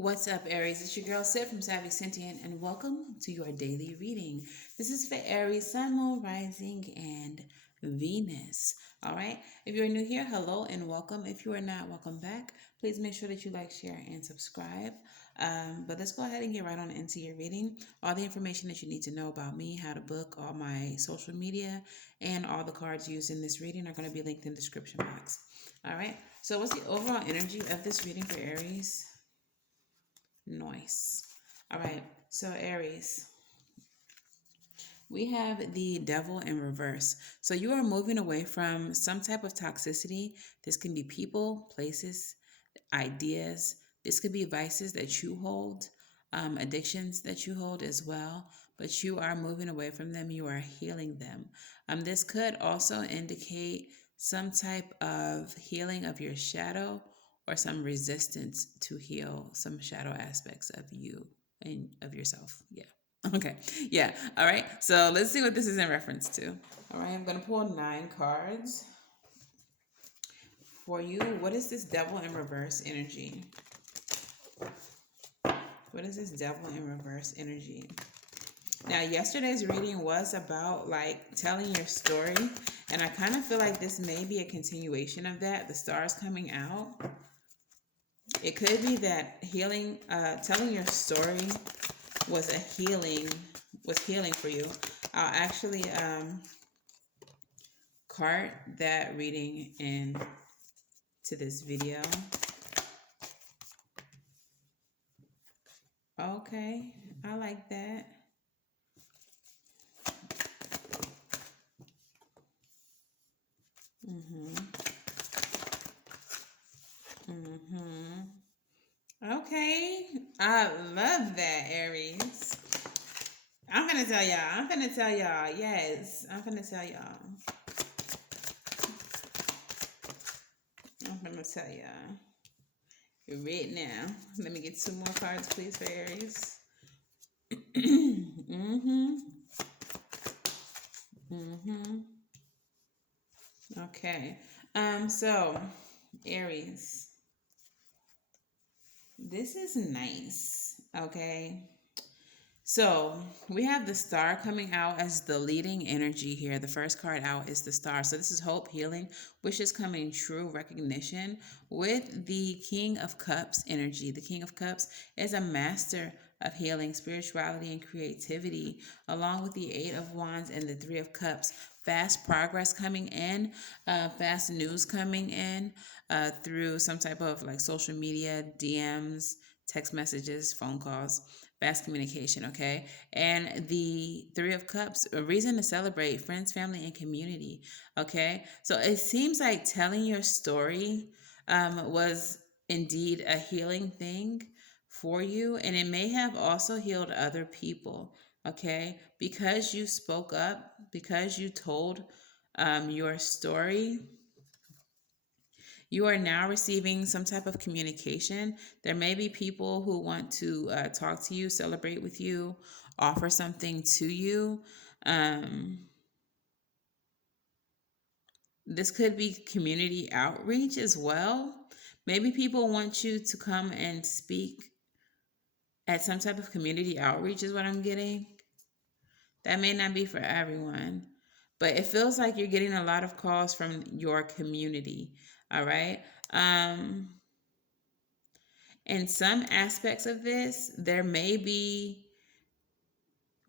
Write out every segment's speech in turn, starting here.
What's up, Aries? It's your girl Sid from Savy, Sentient, and welcome to your daily reading. This is for Aries, Sun, Moon, Rising, and Venus. All right. If you're new here, hello and welcome. If you are not, welcome back. Please make sure that you like, share, and subscribe. But let's go ahead and get right on into your reading. All the information that you need to know about me, how to book, all my social media, and all the cards used in this reading are going to be linked in the description box. All right. So, what's the overall energy of this reading for Aries? Nice. All right. So, Aries, we have the devil in reverse. So, you are moving away from some type of toxicity. This can be people, places, ideas. This could be vices that you hold, addictions that you hold as well, but you are moving away from them. You are healing them. This could also indicate some type of healing of your shadow or some resistance to heal some shadow aspects of you and of yourself. Yeah. Okay. Yeah. All right. So let's see what this is in reference to. All right. I'm going to pull 9 cards for you. What is this devil in reverse energy? What is this devil in reverse energy? Now, yesterday's reading was about like telling your story, and I kind of feel like this may be a continuation of that. The stars coming out. It could be that healing, telling your story was healing for you. I'll actually card that reading in to this video. Okay, I like that. Okay, I love that, Aries. I'm gonna tell y'all. Yes, I'm gonna tell y'all. Right now. Let me get 2 more cards, please, for Aries. Okay. So Aries, this is nice. Okay. So we have the star coming out as the leading energy here. The first card out is the star. So this is hope, healing, wishes coming true, recognition with the King of Cups energy. The King of Cups is a master of healing, spirituality, and creativity, along with the 8 of Wands and the 3 of Cups. Fast progress coming in, fast news coming in through some type of like social media, DMs, text messages, phone calls, fast communication, okay? And the 3 of Cups, a reason to celebrate friends, family, and community, okay? So it seems like telling your story was indeed a healing thing for you, and it may have also healed other people, okay? Because you spoke up, because you told your story, you are now receiving some type of communication. There may be people who want to talk to you, celebrate with you, offer something to you. This could be community outreach as well. Maybe people want you to come and speak at some type of community outreach, is what I'm getting. That may not be for everyone, but it feels like you're getting a lot of calls from your community. All right. In some aspects of this, there may be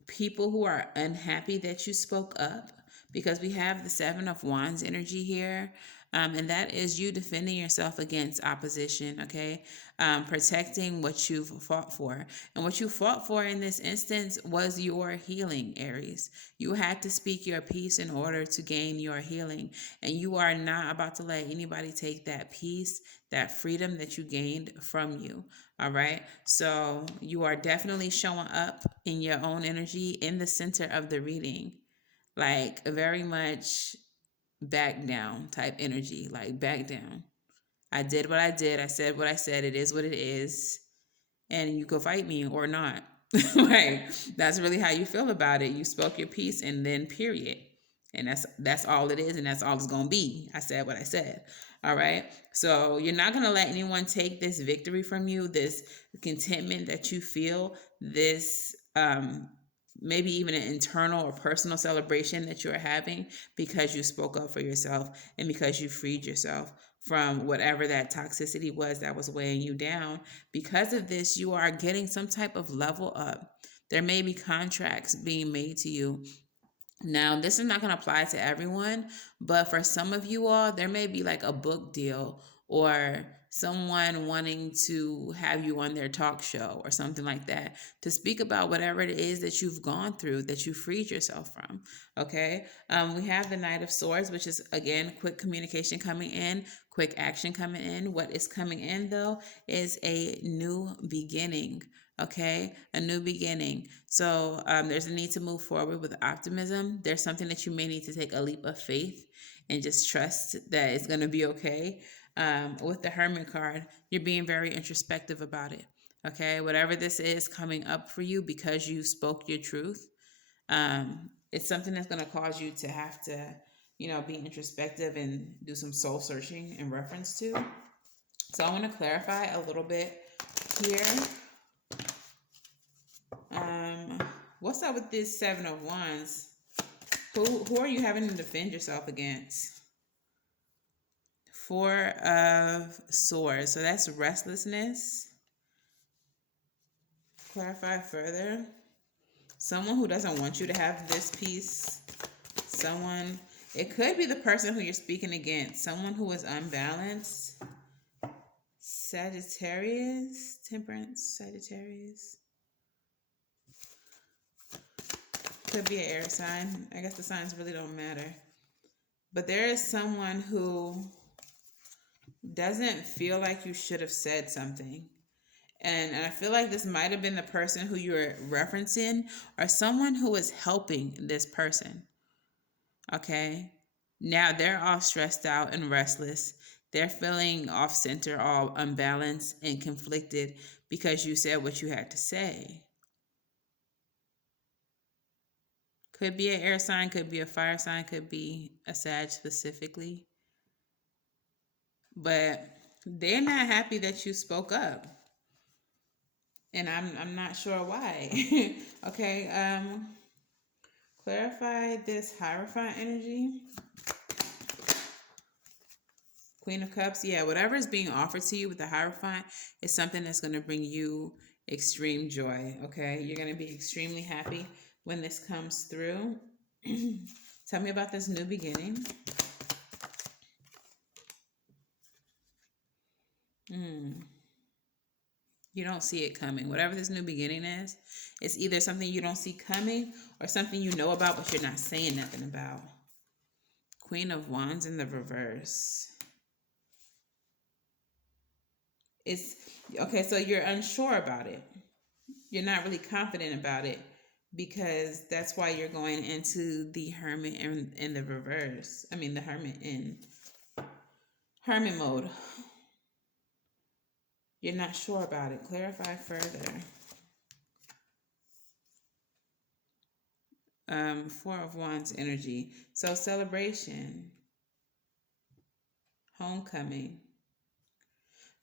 people who are unhappy that you spoke up because we have the 7 of Wands energy here. And that is you defending yourself against opposition, okay? Protecting what you've fought for. And what you fought for in this instance was your healing, Aries. You had to speak your peace in order to gain your healing. And you are not about to let anybody take that peace, that freedom that you gained from you. All right. So you are definitely showing up in your own energy in the center of the reading, like very much back down type energy, like back down. I did what I did. I said what I said. It is what it is. And you can fight me or not. Right. That's really how you feel about it. You spoke your piece and then period. And that's all it is, and that's all it's gonna be. I said what I said. All right. So you're not going to let anyone take this victory from you, this contentment that you feel, this maybe even an internal or personal celebration that you're having because you spoke up for yourself and because you freed yourself from whatever that toxicity was that was weighing you down. Because of this, you are getting some type of level up. There may be contracts being made to you. Now, this is not going to apply to everyone, but for some of you all, there may be like a book deal or someone wanting to have you on their talk show or something like that to speak about whatever it is that you've gone through, that you freed yourself from. Okay. We have the Knight of Swords, which is again quick communication coming in, quick action coming in. What is coming in though is a new beginning. Okay, a new beginning. So there's a need to move forward with optimism. There's something that you may need to take a leap of faith and just trust that it's going to be okay. With the Hermit card, you're being very introspective about it. Okay, whatever this is coming up for you because you spoke your truth, it's something that's going to cause you to have to, be introspective and do some soul searching in reference to. So I want to clarify a little bit here. What's up with this Seven of Wands? Who are you having to defend yourself against? Four of Swords. So that's restlessness. Clarify further. Someone who doesn't want you to have this peace. Someone, it could be the person who you're speaking against. Someone who is unbalanced. Sagittarius, Temperance, Sagittarius. Could be an air sign. I guess the signs really don't matter. But there is someone who doesn't feel like you should have said something. And I feel like this might have been the person who you were referencing or someone who is helping this person. Okay. Now they're all stressed out and restless. They're feeling off center, all unbalanced and conflicted because you said what you had to say. Could be an air sign, could be a fire sign, could be a Sag specifically. But they're not happy that you spoke up. And I'm not sure why. Okay, clarify this Hierophant energy. Queen of Cups, yeah, whatever is being offered to you with the Hierophant is something that's going to bring you extreme joy, okay? You're going to be extremely happy when this comes through. Tell me about this new beginning. You don't see it coming. Whatever this new beginning is, it's either something you don't see coming or something you know about but you're not saying nothing about. Queen of Wands in the reverse. It's okay, so you're unsure about it. You're not really confident about it because that's why you're going into the Hermit in the reverse. I mean, the Hermit in Hermit mode. You're not sure about it. Clarify further. Four of Wands energy. So celebration, homecoming.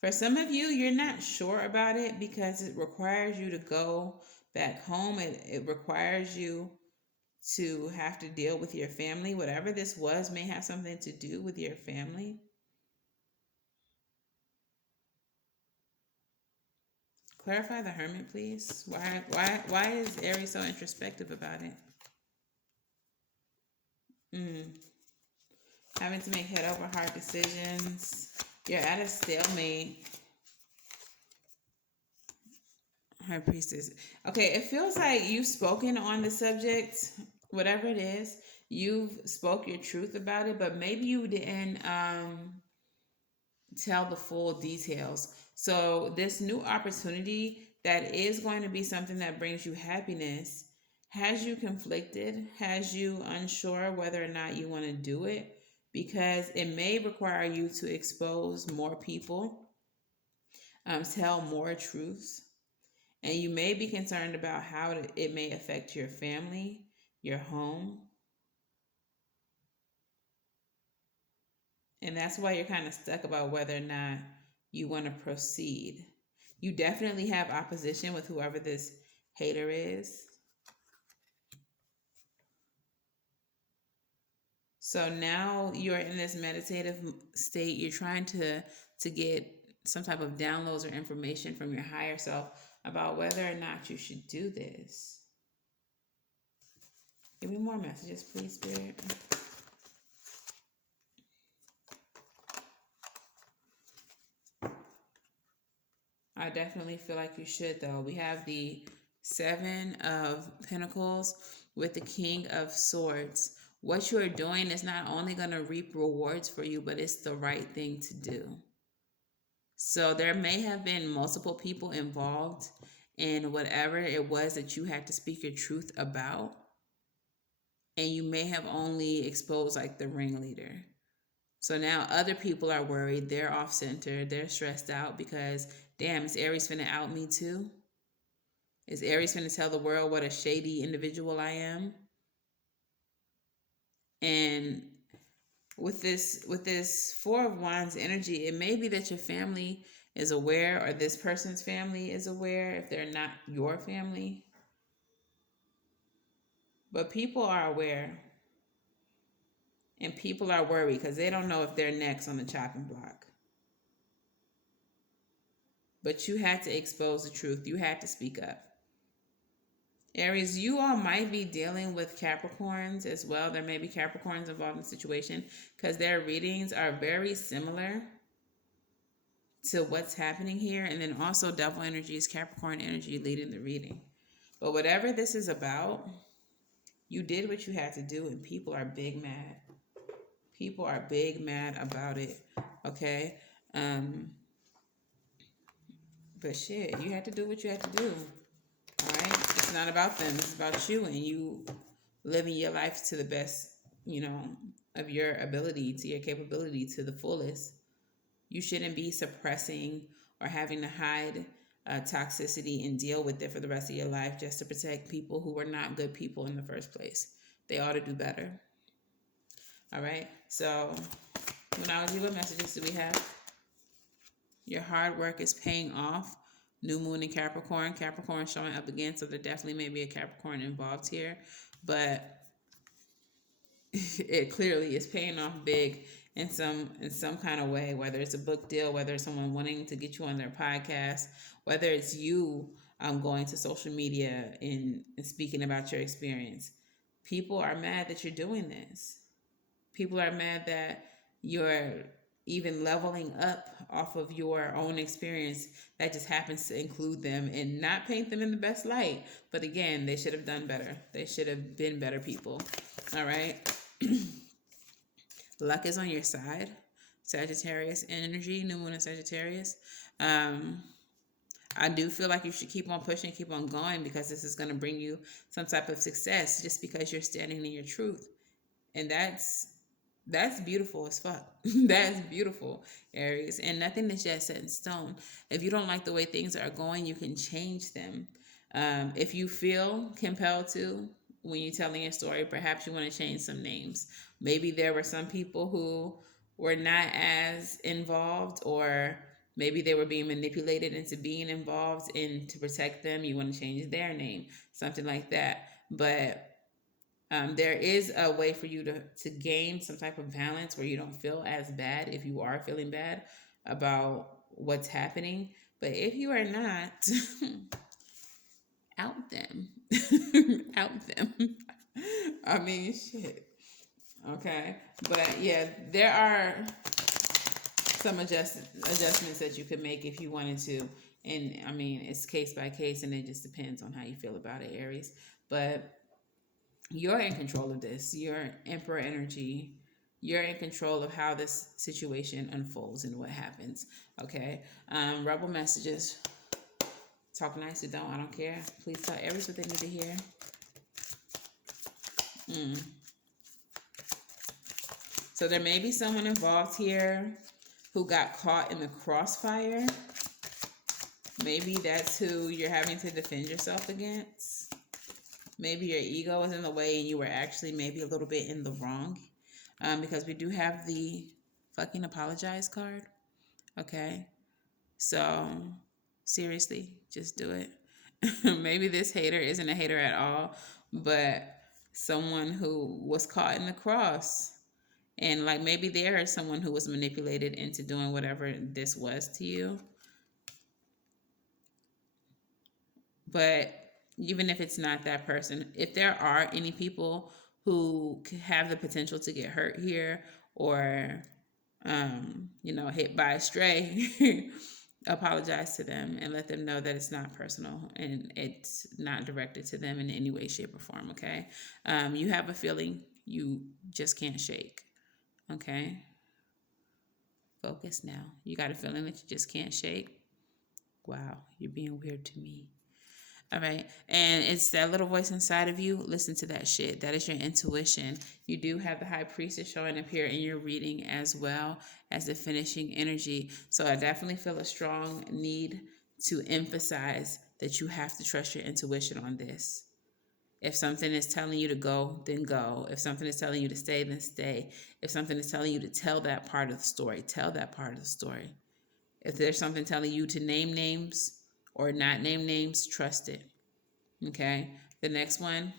For some of you, you're not sure about it because it requires you to go back home. It requires you to have to deal with your family. Whatever this was may have something to do with your family. Clarify the Hermit, please. Why is Aries so introspective about it? Having to make head over heart decisions. You're at a stalemate. High Priestess. Okay, it feels like you've spoken on the subject, whatever it is. You've spoke your truth about it, but maybe you didn't tell the full details. So this new opportunity that is going to be something that brings you happiness has you conflicted, has you unsure whether or not you want to do it, because it may require you to expose more people, tell more truths, and you may be concerned about how it may affect your family, your home. And that's why you're kind of stuck about whether or not you want to proceed. You definitely have opposition with whoever this hater is. So now you're in this meditative state. You're trying to get some type of downloads or information from your higher self about whether or not you should do this. Give me more messages, please, Spirit. I definitely feel like you should, though. We have the Seven of Pentacles with the King of Swords. What you are doing is not only going to reap rewards for you, but it's the right thing to do. So there may have been multiple people involved in whatever it was that you had to speak your truth about. And you may have only exposed like the ringleader. So now other people are worried. They're off center. They're stressed out because, damn, is Aries finna out me too? Is Aries finna tell the world what a shady individual I am? And with this Four of Wands energy, it may be that your family is aware or this person's family is aware if they're not your family. But people are aware. And people are worried because they don't know if they're next on the chopping block. But you had to expose the truth. You had to speak up. Aries, you all might be dealing with Capricorns as well. There may be Capricorns involved in the situation because their readings are very similar to what's happening here. And then also Devil energy is Capricorn energy leading the reading. But whatever this is about, you did what you had to do and people are big mad. People are big mad about it. Okay? But shit, you had to do what you had to do. All right? It's not about them. It's about you and you living your life to the best, of your ability, to your capability, to the fullest. You shouldn't be suppressing or having to hide toxicity and deal with it for the rest of your life just to protect people who were not good people in the first place. They ought to do better. All right? So, Moonology, what messages do we have? Your hard work is paying off. New moon in Capricorn. Capricorn showing up again, so there definitely may be a Capricorn involved here. But it clearly is paying off big in some kind of way, whether it's a book deal, whether it's someone wanting to get you on their podcast, whether it's you going to social media and speaking about your experience. People are mad that you're doing this. People are mad that you're even leveling up off of your own experience that just happens to include them and not paint them in the best light. But again, they should have done better. They should have been better people. All right. Luck is on your side. Sagittarius energy, new moon in Sagittarius. I do feel like you should keep on pushing, keep on going because this is going to bring you some type of success just because you're standing in your truth. And that's beautiful as fuck. That's beautiful, Aries. And nothing is just set in stone. If you don't like the way things are going, you can change them. If you feel compelled to, when you're telling your story, perhaps you want to change some names. Maybe there were some people who were not as involved, or maybe they were being manipulated into being involved, and to protect them, you want to change their name, something like that. But there is a way for you to gain some type of balance where you don't feel as bad if you are feeling bad about what's happening. But if you are not, out them. Out them. I mean, shit. Okay. But yeah, there are some adjustments that you could make if you wanted to. And I mean, it's case by case and it just depends on how you feel about it, Aries. But you're in control of this. You're Emperor energy. You're in control of how this situation unfolds and what happens. Okay. Rebel messages. Talk nice or don't. I don't care. Please tell Aries what they need to hear. So there may be someone involved here who got caught in the crossfire. Maybe that's who you're having to defend yourself against. Maybe your ego is in the way and you were actually maybe a little bit in the wrong. Because we do have the fucking apologize card. Okay? So, seriously, just do it. Maybe this hater isn't a hater at all, but someone who was caught in the cross. And like maybe there is someone who was manipulated into doing whatever this was to you. But even if it's not that person, if there are any people who have the potential to get hurt here or, hit by a stray, apologize to them and let them know that it's not personal and it's not directed to them in any way, shape, or form. Okay. You have a feeling you just can't shake. Okay. Focus now. You got a feeling that you just can't shake? Wow, you're being weird to me. All right. And it's that little voice inside of you. Listen to that shit. That is your intuition. You do have the high priestess showing up here in your reading as well as the finishing energy. So I definitely feel a strong need to emphasize that you have to trust your intuition on this. If something is telling you to go, then go. If something is telling you to stay, then stay. If something is telling you to tell that part of the story, tell that part of the story. If there's something telling you to name names or not name names, trust it. Okay. The next one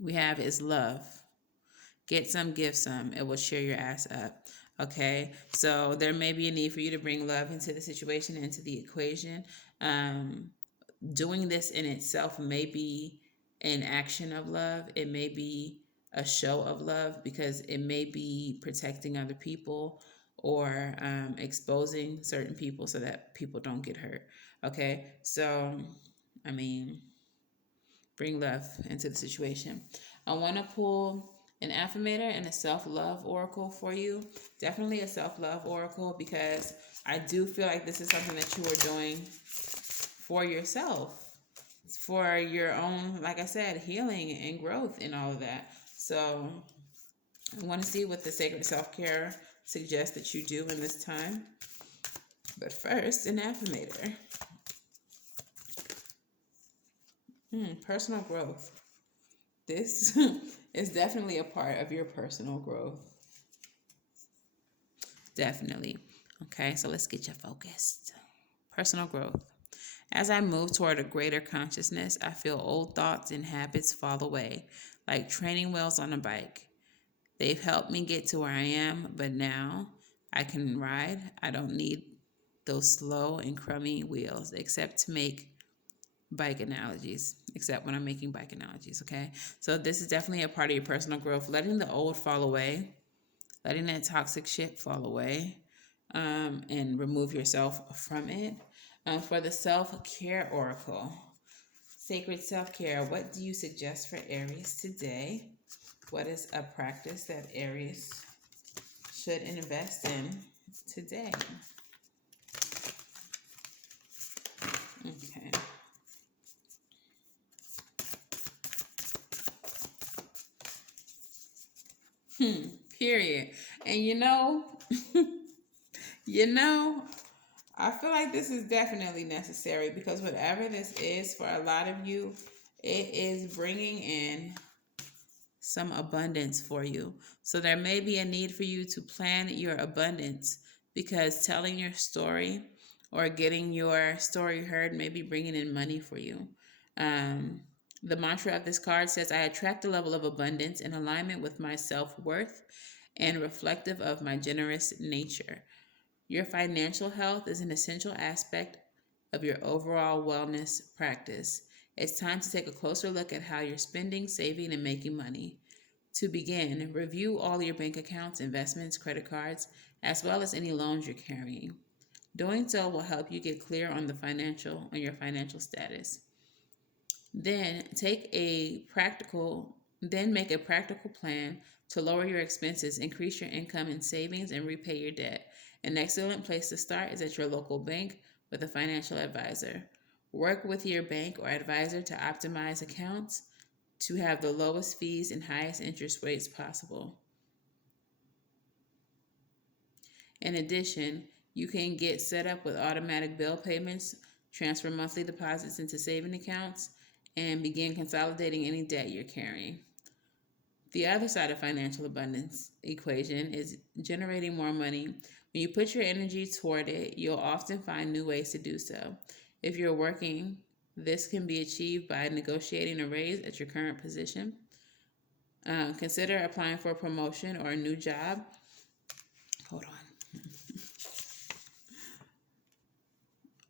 we have is love. Get some, give some. It will cheer your ass up. Okay. So there may be a need for you to bring love into the situation, into the equation. Doing this in itself may be an action of love. It may be a show of love because it may be protecting other people or exposing certain people so that people don't get hurt. Okay. So, I mean, bring love into the situation. I want to pull an affirmator and a self-love oracle for you. Definitely a self-love oracle because I do feel like this is something that you are doing for yourself, for your own, like I said, healing and growth and all of that. So I want to see what the sacred self-care suggests that you do in this time. But first, an affirmator. Personal growth. This is definitely a part of your personal growth. Definitely. Okay, so let's get you focused. Personal growth. As I move toward a greater consciousness, I feel old thoughts and habits fall away, like training wheels on a bike. They've helped me get to where I am, but now I can ride. I don't need those slow and crummy wheels, except when I'm making bike analogies, okay? So this is definitely a part of your personal growth, letting the old fall away, letting that toxic shit fall away, and remove yourself from it. For the self-care oracle, sacred self-care, what do you suggest for Aries today? What is a practice that Aries should invest in today? Okay. Period. And I feel like this is definitely necessary because whatever this is for a lot of you, it is bringing in some abundance for you. So there may be a need for you to plan your abundance because telling your story or getting your story heard may be bringing in money for you. The mantra of this card says, I attract a level of abundance in alignment with my self-worth and reflective of my generous nature. Your financial health is an essential aspect of your overall wellness practice. It's time to take a closer look at how you're spending, saving, and making money. To begin, review all your bank accounts, investments, credit cards, as well as any loans you're carrying. Doing so will help you get clear on your financial status. Then make a practical plan to lower your expenses, increase your income and savings, and repay your debt. An excellent place to start is at your local bank with a financial advisor. Work with your bank or advisor to optimize accounts to have the lowest fees and highest interest rates possible. In addition, you can get set up with automatic bill payments, transfer monthly deposits into saving accounts, and begin consolidating any debt you're carrying. The other side of financial abundance equation is generating more money. When you put your energy toward it, you'll often find new ways to do so. If you're working, this can be achieved by negotiating a raise at your current position. Consider applying for a promotion or a new job. Hold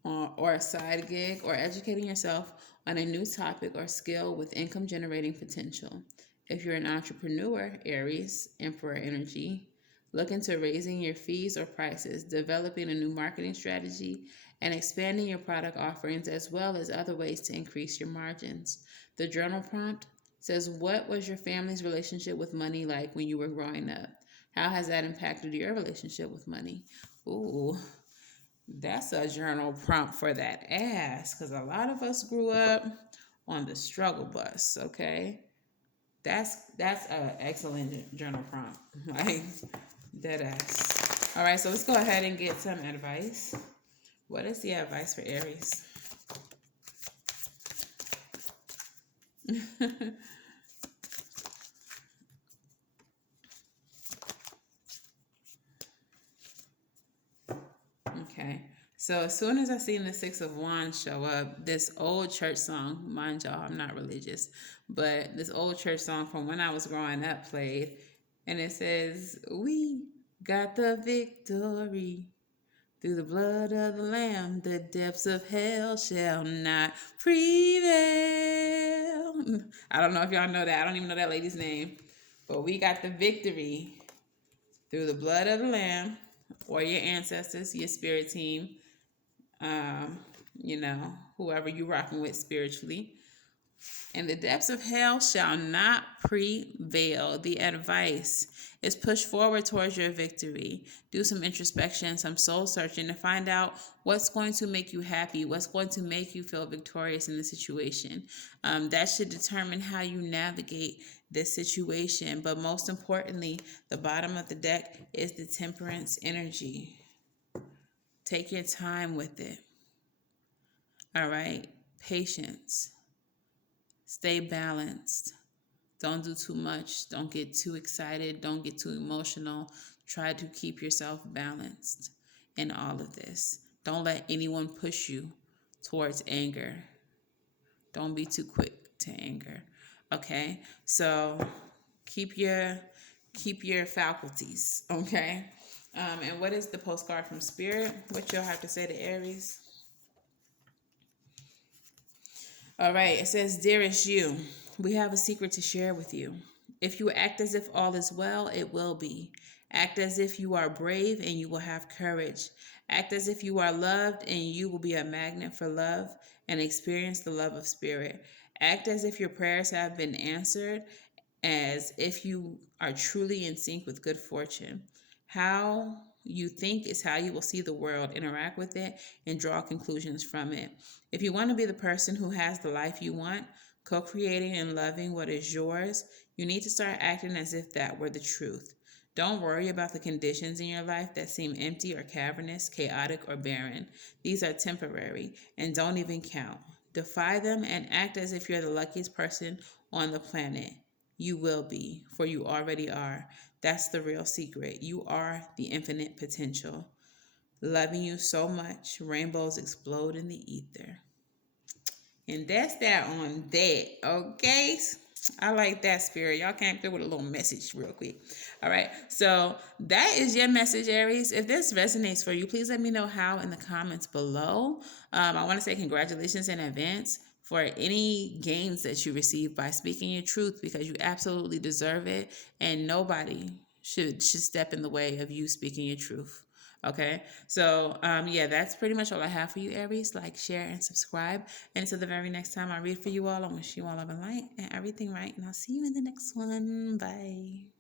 on. Or a side gig, or educating yourself on a new topic or skill with income generating potential. If you're an entrepreneur, Aries, Emperor energy, look into raising your fees or prices, developing a new marketing strategy, and expanding your product offerings, as well as other ways to increase your margins. The journal prompt says, what was your family's relationship with money like when you were growing up? How has that impacted your relationship with money? Ooh, that's a journal prompt for that ass, because a lot of us grew up on the struggle bus, okay? That's an excellent journal prompt. Like, dead ass. All right, so let's go ahead and get some advice. What is the advice for Aries? Okay. So as soon as I seen the Six of Wands show up, this old church song, mind y'all, I'm not religious, but this old church song from when I was growing up played, and it says, "We got the victory through the blood of the Lamb. The depths of hell shall not prevail." I don't know if y'all know that. I don't even know that lady's name, but we got the victory through the blood of the Lamb, or your ancestors, your spirit team, whoever you rocking with spiritually. And the depths of hell shall not prevail. The advice is push forward towards your victory. Do some introspection, some soul searching to find out what's going to make you happy, what's going to make you feel victorious in the situation. That should determine how you navigate this situation. But most importantly, the bottom of the deck is the Temperance energy. Take your time with it. All right? Patience. Stay balanced. Don't do too much. Don't get too excited. Don't get too emotional. Try to keep yourself balanced in all of this. Don't let anyone push you towards anger. Don't be too quick to anger. Okay? So keep your faculties, okay? And what is the postcard from Spirit? What you'll have to say to Aries? All right, it says, "Dearest you, we have a secret to share with you. If you act as if all is well, it will be. Act as if you are brave and you will have courage. Act as if you are loved and you will be a magnet for love and experience the love of Spirit. Act as if your prayers have been answered, as if you are truly in sync with good fortune. How you think is how you will see the world, interact with it, and draw conclusions from it. If you want to be the person who has the life you want, co-creating and loving what is yours, you need to start acting as if that were the truth. Don't worry about the conditions in your life that seem empty or cavernous, chaotic or barren. These are temporary and don't even count. Defy them and act as if you're the luckiest person on the planet. You will be, for you already are. That's the real secret. You are the infinite potential. Loving you so much, rainbows explode in the ether." And that's that on that, okay? I like that, Spirit. Y'all came through with a little message real quick. All right, so that is your message, Aries. If this resonates for you, please let me know how in the comments below. I want to say congratulations in advance for any gains that you receive by speaking your truth, because you absolutely deserve it, and nobody should step in the way of you speaking your truth. Okay, so yeah, that's pretty much all I have for you, Aries. Like, share, and subscribe. And until the very next time I read for you all, I wish you all love and light and everything right. And I'll see you in the next one. Bye.